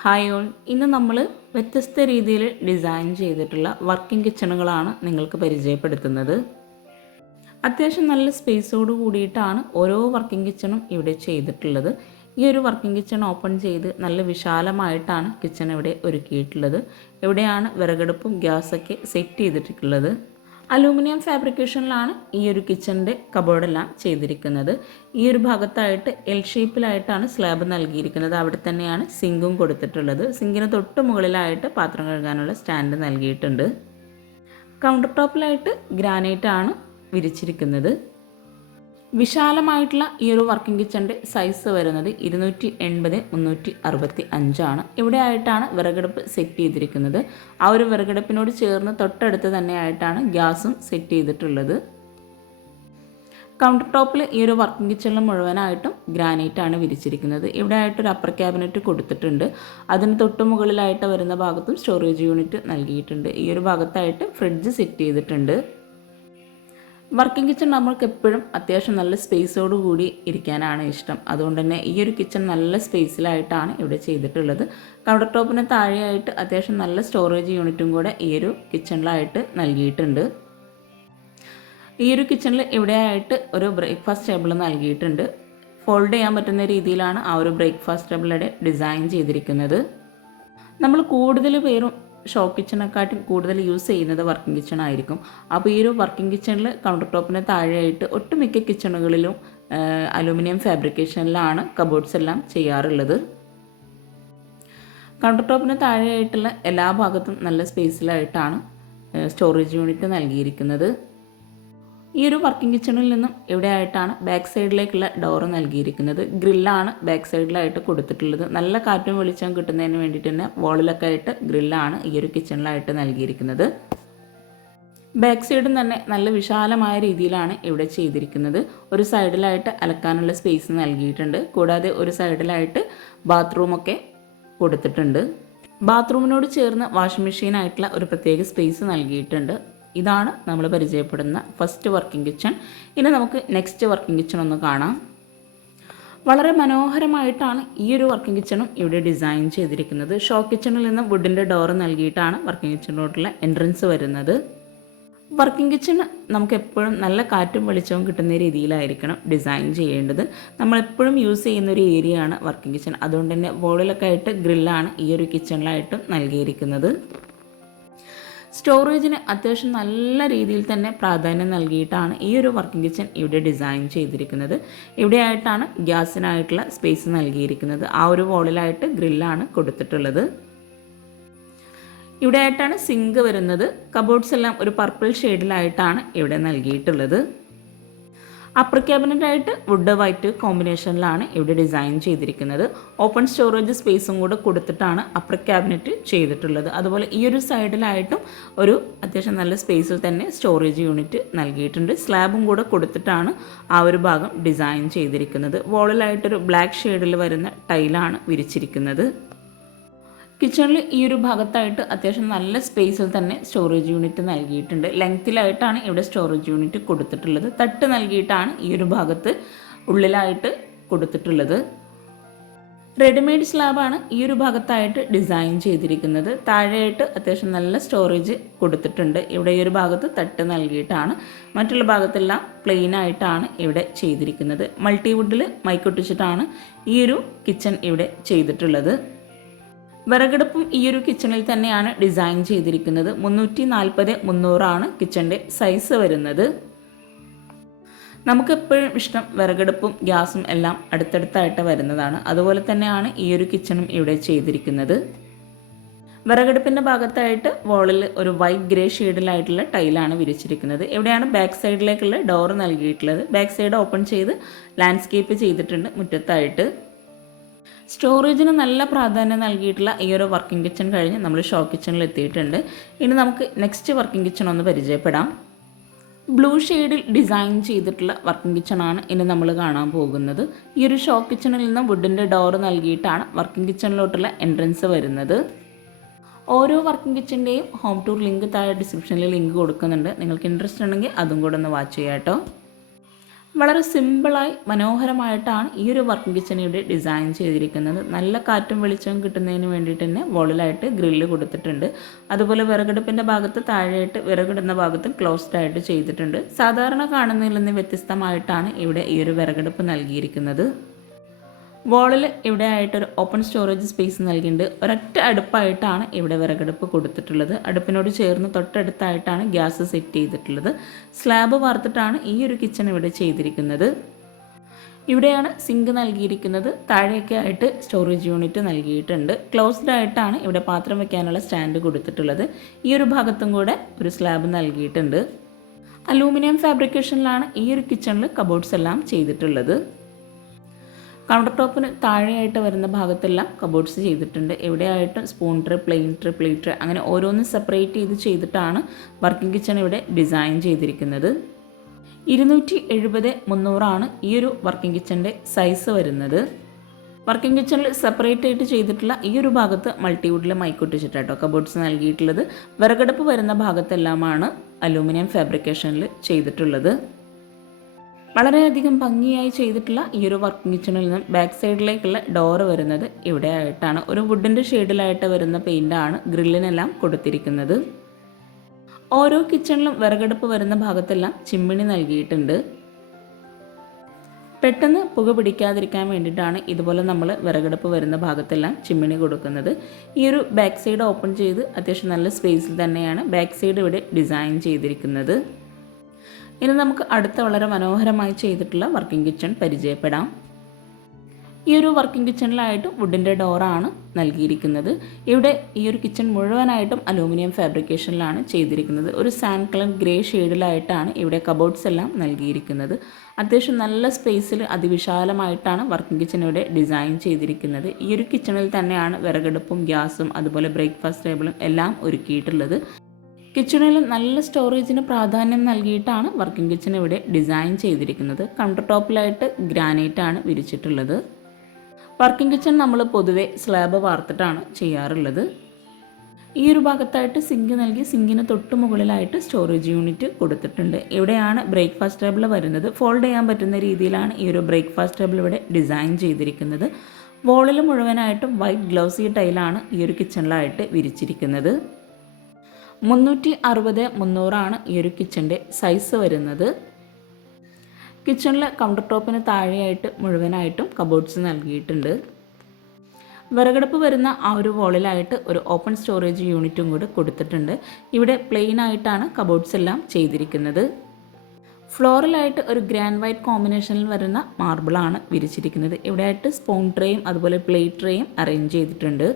Hi all ഇന്ന് നമ്മൾ വ്യത്യസ്ത രീതിയിൽ ഡിസൈൻ ചെയ്തിട്ടുള്ള വർക്കിംഗ് കിച്ചണുകളാണ് നിങ്ങൾക്ക് പരിചയപ്പെടുത്തുന്നത്. അത്യാവശ്യം നല്ല സ്പേസോട് കൂടിയിട്ടാണ് ഓരോ വർക്കിംഗ് കിച്ചണും ഇവിടെ ചെയ്തിട്ടുള്ളത്. ഈ ഒരു വർക്കിംഗ് കിച്ചൺ ഓപ്പൺ ചെയ്ത് നല്ല വിശാലമായിട്ടാണ് കിച്ചൺ ഇവിടെ ഒരുക്കിയിട്ടുള്ളത്. ഇവിടെയാണ് വിറകടുപ്പും ഗ്യാസൊക്കെ സെറ്റ് ചെയ്തിട്ടുള്ളത്. അലൂമിനിയം ഫാബ്രിക്കേഷനിലാണ് ഈ ഒരു കിച്ചണിന്റെ കബോർഡെല്ലാം ചെയ്തിരിക്കുന്നത്. ഈ ഒരു ഭാഗത്തായിട്ട് എൽ ഷേപ്പിലായിട്ടാണ് സ്ലാബ് നൽകിയിരിക്കുന്നത്. അവിടെ തന്നെയാണ് സിങ്കും കൊടുത്തിട്ടുള്ളത്. സിങ്കിന് തൊട്ട് മുകളിലായിട്ട് പാത്രം കഴുകാനുള്ള സ്റ്റാൻഡ് നൽകിയിട്ടുണ്ട്. കൗണ്ടർ ടോപ്പിലായിട്ട് ഗ്രാനൈറ്റാണ് വിരിച്ചിരിക്കുന്നത്. വിശാലമായിട്ടുള്ള ഈ ഒരു വർക്കിംഗ് കിച്ചന്റെ സൈസ് വരുന്നത് ഇരുന്നൂറ്റി എൺപത് മുന്നൂറ്റി അറുപത്തി അഞ്ചാണ് ഇവിടെ ആയിട്ടാണ് വിറകടുപ്പ് സെറ്റ് ചെയ്തിരിക്കുന്നത്. ആ ഒരു വിറകടുപ്പിനോട് ചേർന്ന് തൊട്ടടുത്ത് തന്നെയായിട്ടാണ് ഗ്യാസും സെറ്റ് ചെയ്തിട്ടുള്ളത്. കൗണ്ടർ ടോപ്പിൽ ഈ ഒരു വർക്കിംഗ് കിച്ചണിൽ മുഴുവനായിട്ടും ഗ്രാനൈറ്റ് ആണ് വിരിച്ചിരിക്കുന്നത്. ഇവിടെ ആയിട്ടൊരു അപ്പർ ക്യാബിനറ്റ് കൊടുത്തിട്ടുണ്ട്. അതിന് തൊട്ട് മുകളിലായിട്ട് വരുന്ന ഭാഗത്തും സ്റ്റോറേജ് യൂണിറ്റ് നൽകിയിട്ടുണ്ട്. ഈ ഒരു ഭാഗത്തായിട്ട് ഫ്രിഡ്ജ് സെറ്റ് ചെയ്തിട്ടുണ്ട്. വർക്കിംഗ് കിച്ചൺ നമ്മൾക്ക് എപ്പോഴും അത്യാവശ്യം നല്ല സ്പേസോട് കൂടി ഇരിക്കാനാണ് ഇഷ്ടം. അതുകൊണ്ട് തന്നെ ഈ ഒരു കിച്ചൺ നല്ല സ്പേസിലായിട്ടാണ് ഇവിടെ ചെയ്തിട്ടുള്ളത്. കൗണ്ടർ ടോപ്പിന് താഴെയായിട്ട് അത്യാവശ്യം നല്ല സ്റ്റോറേജ് യൂണിറ്റും കൂടെ ഈ ഒരു കിച്ചണിലായിട്ട് നൽകിയിട്ടുണ്ട്. ഈ ഒരു കിച്ചണിൽ ഇവിടെയായിട്ട് ഒരു ബ്രേക്ക്ഫാസ്റ്റ് ടേബിൾ നൽകിയിട്ടുണ്ട്. ഫോൾഡ് ചെയ്യാൻ പറ്റുന്ന രീതിയിലാണ് ആ ഒരു ബ്രേക്ക്ഫാസ്റ്റ് ടേബിളുടെ ഡിസൈൻ ചെയ്തിരിക്കുന്നത്. നമ്മൾ കൂടുതൽ പേരും ഷോ കിച്ചണെക്കാട്ടും കൂടുതൽ യൂസ് ചെയ്യുന്നത് വർക്കിംഗ് കിച്ചൺ ആയിരിക്കും. അപ്പോൾ ഈ ഒരു വർക്കിംഗ് കിച്ചണിൽ കൗണ്ടർ ടോപ്പിന് താഴെയായിട്ട് ഒട്ടുമിക്ക കിച്ചണുകളിലും അലൂമിനിയം ഫാബ്രിക്കേഷനിലാണ് കബോർഡ്സ് എല്ലാം ചെയ്യാറുള്ളത്. കൗണ്ടർ ടോപ്പിന് താഴെയായിട്ടുള്ള എല്ലാ ഭാഗത്തും നല്ല സ്പേസിലായിട്ടാണ് സ്റ്റോറേജ് യൂണിറ്റ് നൽകിയിരിക്കുന്നത്. ഈ ഒരു വർക്കിംഗ് കിച്ചണിൽ നിന്നും ഇവിടെയായിട്ടാണ് ബാക്ക് സൈഡിലേക്കുള്ള ഡോറ് നൽകിയിരിക്കുന്നത്? ഗ്രില്ലാണ് ബാക്ക് സൈഡിലായിട്ട് കൊടുത്തിട്ടുള്ളത്. നല്ല കാറ്റും വെളിച്ചം കിട്ടുന്നതിന് വേണ്ടിയിട്ട് തന്നെ വോളിലൊക്കെ ആയിട്ട് ഗ്രില്ലാണ് ഈ ഒരു കിച്ചണിലായിട്ട് നൽകിയിരിക്കുന്നത്. ബാക്ക് സൈഡും തന്നെ നല്ല വിശാലമായ രീതിയിലാണ് ഇവിടെ ചെയ്തിരിക്കുന്നത്. ഒരു സൈഡിലായിട്ട് അലക്കാനുള്ള സ്പേസ് നൽകിയിട്ടുണ്ട്. കൂടാതെ ഒരു സൈഡിലായിട്ട് ബാത്റൂമൊക്കെ കൊടുത്തിട്ടുണ്ട്. ബാത്റൂമിനോട് ചേർന്ന് വാഷിംഗ് മെഷീനായിട്ടുള്ള ഒരു പ്രത്യേക സ്പേസ് നൽകിയിട്ടുണ്ട്. ഇതാണ് നമ്മൾ പരിചയപ്പെടുന്ന ഫസ്റ്റ് വർക്കിംഗ് കിച്ചൺ ഇനി നമുക്ക് നെക്സ്റ്റ് വർക്കിംഗ് കിച്ചൺ ഒന്ന് കാണാം. വളരെ മനോഹരമായിട്ടാണ് ഈ ഒരു വർക്കിംഗ് കിച്ചണും ഇവിടെ ഡിസൈൻ ചെയ്തിരിക്കുന്നത്. ഷോ കിച്ചണിൽ നിന്ന് വുഡിന്റെ ഡോർ നൽകിയിട്ടാണ് വർക്കിംഗ് കിച്ചണിലോട്ടുള്ള എൻട്രൻസ് വരുന്നത്. വർക്കിംഗ് കിച്ചൺ നമുക്ക് എപ്പോഴും നല്ല കാറ്റും വെളിച്ചവും കിട്ടുന്ന രീതിയിലായിരിക്കണം ഡിസൈൻ ചെയ്യേണ്ടത്. നമ്മളെപ്പോഴും യൂസ് ചെയ്യുന്ന ഒരു ഏരിയ ആണ് വർക്കിംഗ് കിച്ചൺ അതുകൊണ്ട് തന്നെ വോളിലൊക്കെ ആയിട്ട് ഗ്രില്ലാണ് ഈ ഒരു കിച്ചണിലായിട്ടും നൽകിയിരിക്കുന്നത്. സ്റ്റോറേജിന് അത്യാവശ്യം നല്ല രീതിയിൽ തന്നെ പ്രാധാന്യം നൽകിയിട്ടാണ് ഈ ഒരു വർക്കിംഗ് കിച്ചൺ ഇവിടെ ഡിസൈൻ ചെയ്തിരിക്കുന്നത്. ഇവിടെയായിട്ടാണ് ഗ്യാസിനായിട്ടുള്ള സ്പേസ് നൽകിയിരിക്കുന്നത്. ആ ഒരു വോളിലായിട്ട് ഗ്രില്ലാണ് കൊടുത്തിട്ടുള്ളത്. ഇവിടെയായിട്ടാണ് സിങ്ക് വരുന്നത്. കബോർഡ്സ് എല്ലാം ഒരു പർപ്പിൾ ഷെയ്ഡിലായിട്ടാണ് ഇവിടെ നൽകിയിട്ടുള്ളത്. അപ്പർ ക്യാബിനറ്റായിട്ട് വുഡ് വൈറ്റ് കോമ്പിനേഷനിലാണ് ഇവിടെ ഡിസൈൻ ചെയ്തിരിക്കുന്നത്. ഓപ്പൺ സ്റ്റോറേജ് സ്പേസും കൂടെ കൊടുത്തിട്ടാണ് അപ്പർ ക്യാബിനറ്റ് ചെയ്തിട്ടുള്ളത്. അതുപോലെ ഈ ഒരു സൈഡിലായിട്ടും ഒരു അത്യാവശ്യം നല്ല സ്പേസിൽ തന്നെ സ്റ്റോറേജ് യൂണിറ്റ് നൽകിയിട്ടുണ്ട്. സ്ലാബും കൂടെ കൊടുത്തിട്ടാണ് ആ ഒരു ഭാഗം ഡിസൈൻ ചെയ്തിരിക്കുന്നത്. വോളിലായിട്ടൊരു ബ്ലാക്ക് ഷെയ്ഡിൽ വരുന്ന ടൈലാണ് വിരിച്ചിരിക്കുന്നത്. കിച്ചണിൽ ഈ ഒരു ഭാഗത്തായിട്ട് അത്യാവശ്യം നല്ല സ്പേസിൽ തന്നെ സ്റ്റോറേജ് യൂണിറ്റ് നൽകിയിട്ടുണ്ട്. ലെങ്ത്തിലായിട്ടാണ് ഇവിടെ സ്റ്റോറേജ് യൂണിറ്റ് കൊടുത്തിട്ടുള്ളത്. തട്ട് നൽകിയിട്ടാണ് ഈ ഒരു ഭാഗത്ത് ഉള്ളിലായിട്ട് കൊടുത്തിട്ടുള്ളത്. റെഡിമെയ്ഡ് സ്ലാബാണ് ഈ ഒരു ഭാഗത്തായിട്ട് ഡിസൈൻ ചെയ്തിരിക്കുന്നത്. താഴെയായിട്ട് അത്യാവശ്യം നല്ല സ്റ്റോറേജ് കൊടുത്തിട്ടുണ്ട്. ഇവിടെ ഈ ഒരു ഭാഗത്ത് തട്ട് നൽകിയിട്ടാണ്. മറ്റുള്ള ഭാഗത്തെല്ലാം പ്ലെയിൻ ആയിട്ടാണ് ഇവിടെ ചെയ്തിരിക്കുന്നത്. മൾട്ടിവുഡിൽ മൈക്കൊട്ടിച്ചിട്ടാണ് ഈ ഒരു കിച്ചൺ ഇവിടെ ചെയ്തിട്ടുള്ളത്. വിറകടുപ്പും ഈ ഒരു കിച്ചണിൽ തന്നെയാണ് ഡിസൈൻ ചെയ്തിരിക്കുന്നത്. മുന്നൂറ്റി നാൽപ്പത് മുന്നൂറാണ് കിച്ചന്റെ സൈസ് വരുന്നത്. നമുക്കെപ്പോഴും ഇഷ്ടം വിറകടുപ്പും ഗ്യാസും എല്ലാം അടുത്തടുത്തായിട്ട് വരുന്നതാണ്. അതുപോലെ തന്നെയാണ് ഈ ഒരു കിച്ചണും ഇവിടെ ചെയ്തിരിക്കുന്നത്. വിറകടുപ്പിന്റെ ഭാഗത്തായിട്ട് വോളിൽ ഒരു വൈറ്റ് ഗ്രേ ഷെയ്ഡിലായിട്ടുള്ള ടൈലാണ് വിരിച്ചിരിക്കുന്നത്. എവിടെയാണ് ബാക്ക് സൈഡിലേക്കുള്ള ഡോർ നൽകിയിട്ടുള്ളത്. ബാക്ക് സൈഡ് ഓപ്പൺ ചെയ്ത് ലാൻഡ്സ്കേപ്പ് ചെയ്തിട്ടുണ്ട് മുറ്റത്തായിട്ട്. സ്റ്റോറേജിന് നല്ല പ്രാധാന്യം നൽകിയിട്ടുള്ള ഈ ഒരു വർക്കിംഗ് കിച്ചൺ കഴിഞ്ഞ് നമ്മൾ ഷോ കിച്ചണിൽ എത്തിയിട്ടുണ്ട്. ഇനി നമുക്ക് നെക്സ്റ്റ് വർക്കിംഗ് കിച്ചൺ ഒന്ന് പരിചയപ്പെടാം. ബ്ലൂ ഷെയ്ഡിൽ ഡിസൈൻ ചെയ്തിട്ടുള്ള വർക്കിംഗ് കിച്ചണാണ് ഇനി നമ്മൾ കാണാൻ പോകുന്നത്. ഈ ഒരു ഷോ കിച്ചണിൽ നിന്ന് വുഡിന്റെ ഡോർ നൽകിയിട്ടാണ് വർക്കിംഗ് കിച്ചണിലോട്ടുള്ള എൻട്രൻസ് വരുന്നത്. ഓരോ വർക്കിംഗ് കിച്ചന്റെയും ഹോം ടൂർ ലിങ്ക് താഴെ ഡിസ്ക്രിപ്ഷനിൽ ലിങ്ക് കൊടുക്കുന്നുണ്ട്. നിങ്ങൾക്ക് ഇൻട്രസ്റ്റ് ഉണ്ടെങ്കിൽ അതും കൂടെ ഒന്ന് വാച്ച് ചെയ്യാം കേട്ടോ വളരെ സിമ്പിളായി മനോഹരമായിട്ടാണ് ഈ ഒരു വർക്കിംഗ് കിച്ചൺ ഇവിടെ ഡിസൈൻ ചെയ്തിരിക്കുന്നത്. നല്ല കാറ്റും വെളിച്ചവും കിട്ടുന്നതിന് വേണ്ടിയിട്ട് തന്നെ വോളിലായിട്ട് ഗ്രില്ല് കൊടുത്തിട്ടുണ്ട്. അതുപോലെ വിറകടുപ്പിന്റെ ഭാഗത്ത് താഴെയായിട്ട് വിറകിടുന്ന ഭാഗത്തും ക്ലോസ്ഡ് ആയിട്ട് ചെയ്തിട്ടുണ്ട്. സാധാരണ കാണുന്നതിൽ നിന്ന് വ്യത്യസ്തമായിട്ടാണ് ഇവിടെ ഈ ഒരു വിറകടുപ്പ് നൽകിയിരിക്കുന്നത്. വോളിൽ ഇവിടെ ആയിട്ടൊരു ഓപ്പൺ സ്റ്റോറേജ് സ്പേസ് നൽകിയിട്ടുണ്ട്. ഒരൊറ്റ അടുപ്പായിട്ടാണ് ഇവിടെ വിറകടുപ്പ് കൊടുത്തിട്ടുള്ളത്. അടുപ്പിനോട് ചേർന്ന് തൊട്ടടുത്തായിട്ടാണ് ഗ്യാസ് സെറ്റ് ചെയ്തിട്ടുള്ളത്. സ്ലാബ് വാർത്തിട്ടാണ് ഈ ഒരു കിച്ചൺ ഇവിടെ ചെയ്തിരിക്കുന്നത്. ഇവിടെയാണ് സിങ്ക് നൽകിയിരിക്കുന്നത്. താഴെയൊക്കെ ആയിട്ട് സ്റ്റോറേജ് യൂണിറ്റ് നൽകിയിട്ടുണ്ട്. ക്ലോസ്ഡ് ആയിട്ടാണ് ഇവിടെ പാത്രം വെക്കാനുള്ള സ്റ്റാൻഡ് കൊടുത്തിട്ടുള്ളത്. ഈ ഒരു ഭാഗത്തും കൂടെ ഒരു സ്ലാബ് നൽകിയിട്ടുണ്ട്. അലൂമിനിയം ഫാബ്രിക്കേഷനിലാണ് ഈ ഒരു കിച്ചണിൽ കബോർഡ്സ് എല്ലാം ചെയ്തിട്ടുള്ളത്. കൗണ്ടർ ടോപ്പിന് താഴെയായിട്ട് വരുന്ന ഭാഗത്തെല്ലാം കബോർഡ്സ് ചെയ്തിട്ടുണ്ട്. എവിടെയായിട്ടും spoon tray plain tray plate അങ്ങനെ ഓരോന്നും സെപ്പറേറ്റ് ചെയ്ത് ചെയ്തിട്ടാണ് വർക്കിംഗ് കിച്ചൺ ഇവിടെ ഡിസൈൻ ചെയ്തിരിക്കുന്നത്. ഇരുന്നൂറ്റി എഴുപത് മുന്നൂറാണ് ഈ ഒരു വർക്കിംഗ് കിച്ചന്റെ സൈസ് വരുന്നത്. വർക്കിംഗ് കിച്ചണിൽ സെപ്പറേറ്റ് ആയിട്ട് ചെയ്തിട്ടുള്ള ഈ ഒരു ഭാഗത്ത് മൾട്ടിവുഡിൽ മൈക്കൊട്ടിച്ചിട്ടാട്ടോ കബോർഡ്സ് നൽകിയിട്ടുള്ളത്. വിറകടുപ്പ് വരുന്ന ഭാഗത്തെല്ലാമാണ് അലൂമിനിയം ഫാബ്രിക്കേഷനിൽ ചെയ്തിട്ടുള്ളത്. വളരെയധികം ഭംഗിയായി ചെയ്തിട്ടുള്ള ഈ ഒരു വർക്ക് കിച്ചണിൽ നിന്നും ബാക്ക് സൈഡിലേക്കുള്ള ഡോറ് വരുന്നത് ഇവിടെ ആയിട്ടാണ് ഒരു വുഡിന്റെ ഷെയ്ഡിലായിട്ട് വരുന്ന പെയിന്റാണ് ഗ്രില്ലിനെല്ലാം കൊടുത്തിരിക്കുന്നത്. ഓരോ കിച്ചണിലും വിറകടുപ്പ് വരുന്ന ഭാഗത്തെല്ലാം ചിമ്മിണി നൽകിയിട്ടുണ്ട്. പെട്ടെന്ന് പുക പിടിക്കാതിരിക്കാൻ വേണ്ടിയിട്ടാണ് ഇതുപോലെ നമ്മൾ വിറകടുപ്പ് വരുന്ന ഭാഗത്തെല്ലാം ചിമ്മിണി കൊടുക്കുന്നത്. ഈ ഒരു ബാക്ക് സൈഡ് ഓപ്പൺ ചെയ്ത് അത്യാവശ്യം നല്ല സ്പേസിൽ തന്നെയാണ് ബാക്ക് സൈഡ് ഇവിടെ ഡിസൈൻ ചെയ്തിരിക്കുന്നത്. ഇനി നമുക്ക് അടുത്ത വളരെ മനോഹരമായി ചെയ്തിട്ടുള്ള വർക്കിംഗ് കിച്ചൺ പരിചയപ്പെടാം. ഈ ഒരു വർക്കിംഗ് കിച്ചണിലായിട്ട് വുഡിന്റെ ഡോറാണ് നൽകിയിരിക്കുന്നത്. ഇവിടെ ഈ ഒരു കിച്ചൺ മുഴുവനായിട്ടും അലൂമിനിയം ഫാബ്രിക്കേഷനിലാണ് ചെയ്തിരിക്കുന്നത്. ഒരു സാൻഡ് കളർ ഗ്രേ ഷെയ്ഡിലായിട്ടാണ് ഇവിടെ കബോർഡ്സ് എല്ലാം നൽകിയിരിക്കുന്നത്. അത്യാവശ്യം നല്ല സ്പേസിൽ അതിവിശാലമായിട്ടാണ് വർക്കിംഗ് കിച്ചൺ ഇവിടെ ഡിസൈൻ ചെയ്തിരിക്കുന്നത്. ഈ ഒരു കിച്ചണിൽ തന്നെയാണ് വിറകടുപ്പും ഗ്യാസും അതുപോലെ ബ്രേക്ക്ഫാസ്റ്റ് ടേബിളും എല്ലാം ഒരുക്കിയിട്ടുള്ളത്. കിച്ചണിൽ നല്ല സ്റ്റോറേജിന് പ്രാധാന്യം നൽകിയിട്ടാണ് വർക്കിംഗ് കിച്ചൺ ഇവിടെ ഡിസൈൻ ചെയ്തിരിക്കുന്നത്. കൗണ്ടർ ടോപ്പിലായിട്ട് ആണ് വിരിച്ചിട്ടുള്ളത്. വർക്കിംഗ് കിച്ചൺ നമ്മൾ പൊതുവെ സ്ലാബ് വാർത്തിട്ടാണ് ചെയ്യാറുള്ളത്. ഈ ഒരു ഭാഗത്തായിട്ട് സിങ്ക് നൽകി സിങ്കിന് തൊട്ട് മുകളിലായിട്ട് സ്റ്റോറേജ് യൂണിറ്റ് കൊടുത്തിട്ടുണ്ട്. ഇവിടെയാണ് ബ്രേക്ക്ഫാസ്റ്റ് ടേബിൾ വരുന്നത്. ഫോൾഡ് ചെയ്യാൻ പറ്റുന്ന രീതിയിലാണ് ഈ ഒരു ബ്രേക്ക്ഫാസ്റ്റ് ടേബിൾ ഇവിടെ ഡിസൈൻ ചെയ്തിരിക്കുന്നത്. വോളിൽ മുഴുവനായിട്ടും വൈറ്റ് ഗ്ലൗസി ടൈലാണ് ഈ ഒരു കിച്ചണിലായിട്ട് വിരിച്ചിരിക്കുന്നത്. മുന്നൂറ്റി അറുപത് മുന്നൂറാണ് ഈ ഒരു കിച്ചന്റെ സൈസ് വരുന്നത്. കിച്ചണിൽ കൗണ്ടർ ടോപ്പിന് താഴെയായിട്ട് മുഴുവനായിട്ടും കബോർഡ്സ് നൽകിയിട്ടുണ്ട്. വിറകടുപ്പ് വരുന്ന ആ ഒരു വോളിലായിട്ട് ഒരു ഓപ്പൺ സ്റ്റോറേജ് യൂണിറ്റും കൂടെ കൊടുത്തിട്ടുണ്ട്. ഇവിടെ പ്ലെയിൻ ആയിട്ടാണ് കബോർഡ്സ് എല്ലാം ചെയ്തിരിക്കുന്നത്. ഫ്ലോറിലായിട്ട് ഒരു ഗ്രാൻഡ് വൈറ്റ് കോമ്പിനേഷനിൽ വരുന്ന മാർബിളാണ് വിരിച്ചിരിക്കുന്നത്. ഇവിടെയായിട്ട് സ്പൂൺ ട്രേയും അതുപോലെ പ്ലേറ്റ് ട്രേയും അറേഞ്ച് ചെയ്തിട്ടുണ്ട്.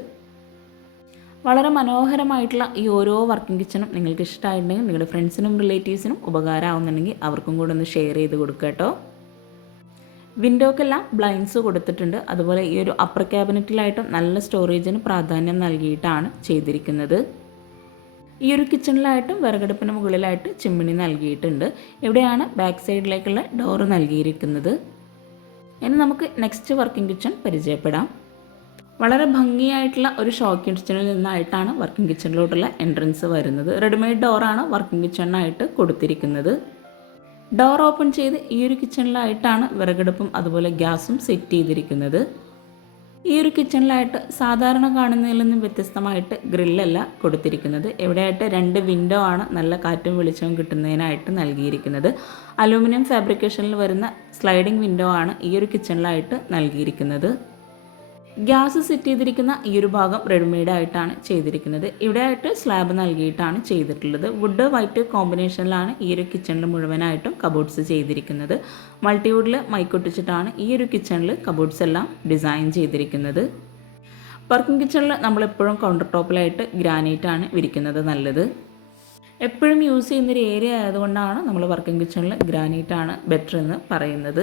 വളരെ മനോഹരമായിട്ടുള്ള ഈ ഓരോ വർക്കിംഗ് കിച്ചണും നിങ്ങൾക്ക് ഇഷ്ടമായിട്ടുണ്ടെങ്കിൽ നിങ്ങളുടെ ഫ്രണ്ട്സിനും റിലേറ്റീവ്സിനും ഉപകാരമാവുന്നുണ്ടെങ്കിൽ അവർക്കും കൂടെ ഒന്ന് ഷെയർ ചെയ്ത് കൊടുക്കുക കേട്ടോ. വിൻഡോക്കെല്ലാം ബ്ലൈൻഡ്സ് കൊടുത്തിട്ടുണ്ട്. അതുപോലെ ഈ ഒരു അപ്പർ ക്യാബിനറ്റിലായിട്ടും നല്ല സ്റ്റോറേജിന് പ്രാധാന്യം നൽകിയിട്ടാണ് ചെയ്തിരിക്കുന്നത്. ഈ ഒരു കിച്ചണിലായിട്ടും വിറകടുപ്പിന് മുകളിലായിട്ട് ചിമ്മിണി നൽകിയിട്ടുണ്ട്. ഇവിടെയാണ് ബാക്ക് സൈഡിലേക്കുള്ള ഡോറ് നൽകിയിരിക്കുന്നത്. ഇനി നമുക്ക് നെക്സ്റ്റ് വർക്കിംഗ് കിച്ചൺ പരിചയപ്പെടാം. വളരെ ഭംഗിയായിട്ടുള്ള ഒരു ഷോ കിച്ചണിൽ നിന്നായിട്ടാണ് വർക്കിംഗ് കിച്ചണിലോട്ടുള്ള എൻട്രൻസ് വരുന്നത്. റെഡിമെയ്ഡ് ഡോറാണ് വർക്കിംഗ് കിച്ചണിനായിട്ട് കൊടുത്തിരിക്കുന്നത്. ഡോർ ഓപ്പൺ ചെയ്ത് ഈ ഒരു കിച്ചണിലായിട്ടാണ് വിറകടുപ്പും അതുപോലെ ഗ്യാസും സെറ്റ് ചെയ്തിരിക്കുന്നത്. ഈ ഒരു കിച്ചണിലായിട്ട് സാധാരണ കാണുന്നതിൽ നിന്നും വ്യത്യസ്തമായിട്ട് ഗ്രില്ലല്ല കൊടുത്തിരിക്കുന്നത്. എവിടെയായിട്ട് രണ്ട് വിൻഡോ ആണ് നല്ല കാറ്റും വെളിച്ചവും കിട്ടുന്നതിനായിട്ട് നൽകിയിരിക്കുന്നത്. അലൂമിനിയം ഫാബ്രിക്കേഷനിൽ വരുന്ന സ്ലൈഡിംഗ് വിൻഡോ ആണ് ഈ ഒരു കിച്ചണിലായിട്ട് നൽകിയിരിക്കുന്നത്. ഗ്യാസ് സെറ്റ് ചെയ്തിരിക്കുന്ന ഈ ഒരു ഭാഗം റെഡിമെയ്ഡ് ആയിട്ടാണ് ചെയ്തിരിക്കുന്നത്. ഇവിടെ ആയിട്ട് സ്ലാബ് നൽകിയിട്ടാണ് ചെയ്തിട്ടുള്ളത്. വുഡ് വൈറ്റ് കോമ്പിനേഷനിലാണ് ഈ ഒരു കിച്ചണിൽ മുഴുവനായിട്ടും കബോർഡ്സ് ചെയ്തിരിക്കുന്നത്. മൾട്ടിവുഡിൽ മൈക്കൊട്ടിച്ചിട്ടാണ് ഈ ഒരു കിച്ചണിൽ കബോർഡ്സ് എല്ലാം ഡിസൈൻ ചെയ്തിരിക്കുന്നത്. വർക്കിംഗ് കിച്ചണിൽ നമ്മളെപ്പോഴും കൗണ്ടർ ടോപ്പിലായിട്ട് ഗ്രാനൈറ്റ് ആണ് വിരിക്കുന്നത് നല്ലത്. എപ്പോഴും യൂസ് ചെയ്യുന്നൊരു ഏരിയ ആയതുകൊണ്ടാണ് നമ്മൾ വർക്കിംഗ് കിച്ചണിൽ ഗ്രാനൈറ്റ് ആണ് ബെറ്റർ എന്ന് പറയുന്നത്.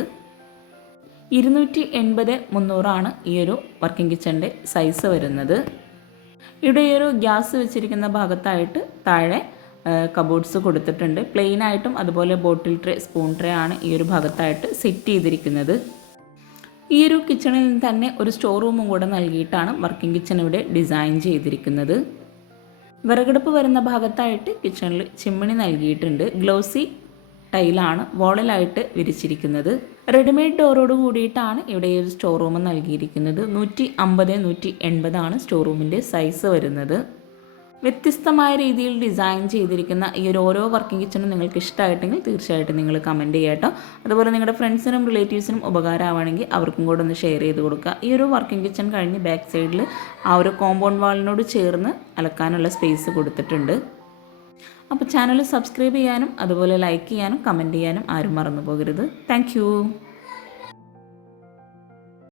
ഇരുന്നൂറ്റി എൺപത് മുന്നൂറാണ് ഈ ഒരു വർക്കിംഗ് കിച്ചന്റെ സൈസ് വരുന്നത്. ഇവിടെ ഈ ഒരു ഗ്യാസ് വെച്ചിരിക്കുന്ന ഭാഗത്തായിട്ട് താഴെ കബോർഡ്സ് കൊടുത്തിട്ടുണ്ട്. പ്ലെയിൻ ആയിട്ടും അതുപോലെ ബോട്ടിൽ ട്രേ സ്പൂൺ ട്രേ ആണ് ഈ ഒരു ഭാഗത്തായിട്ട് സെറ്റ് ചെയ്തിരിക്കുന്നത്. ഈ ഒരു കിച്ചണിൽ തന്നെ ഒരു സ്റ്റോർ റൂമും കൂടെ നൽകിയിട്ടാണ് വർക്കിംഗ് കിച്ചൺ ഇവിടെ ഡിസൈൻ ചെയ്തിരിക്കുന്നത്. വിറകടുപ്പ് വരുന്ന ഭാഗത്തായിട്ട് കിച്ചണിൽ ചിമ്മിണി നൽകിയിട്ടുണ്ട്. ഗ്ലോസി ടൈലാണ് വോളിലായിട്ട് വിരിച്ചിരിക്കുന്നത്. റെഡിമെയ്ഡ് ഡോറോട് കൂടിയിട്ടാണ് ഇവിടെ ഒരു സ്റ്റോർ റൂം നൽകിയിരിക്കുന്നത്. നൂറ്റി അമ്പത് നൂറ്റി എൺപതാണ് സ്റ്റോർ റൂമിന്റെ സൈസ് വരുന്നത്. വ്യത്യസ്തമായ രീതിയിൽ ഡിസൈൻ ചെയ്തിരിക്കുന്ന ഈ ഒരു ഓരോ വർക്കിംഗ് കിച്ചണും നിങ്ങൾക്ക് ഇഷ്ടമായിട്ടെങ്കിൽ തീർച്ചയായിട്ടും നിങ്ങൾ കമന്റ് ചെയ്യാട്ടോ അതുപോലെ നിങ്ങളുടെ ഫ്രണ്ട്സിനും റിലേറ്റീവ്സിനും ഉപകാരമാണെങ്കിൽ അവർക്കും കൂടെ ഒന്ന് ഷെയർ ചെയ്ത് കൊടുക്കുക. ഈ ഒരു വർക്കിംഗ് കിച്ചൺ കഴിഞ്ഞ് ബാക്ക് സൈഡിൽ ആ ഒരു കോമ്പൗണ്ട് വാളിനോട് ചേർന്ന് അലക്കാനുള്ള സ്പേസ് കൊടുത്തിട്ടുണ്ട്. അപ്പോൾ ചാനൽ സബ്സ്ക്രൈബ് ചെയ്യാനും അതുപോലെ ലൈക്ക് ചെയ്യാനും കമന്റ് ചെയ്യാനും ആരും മറന്നു പോകരുത്. താങ്ക്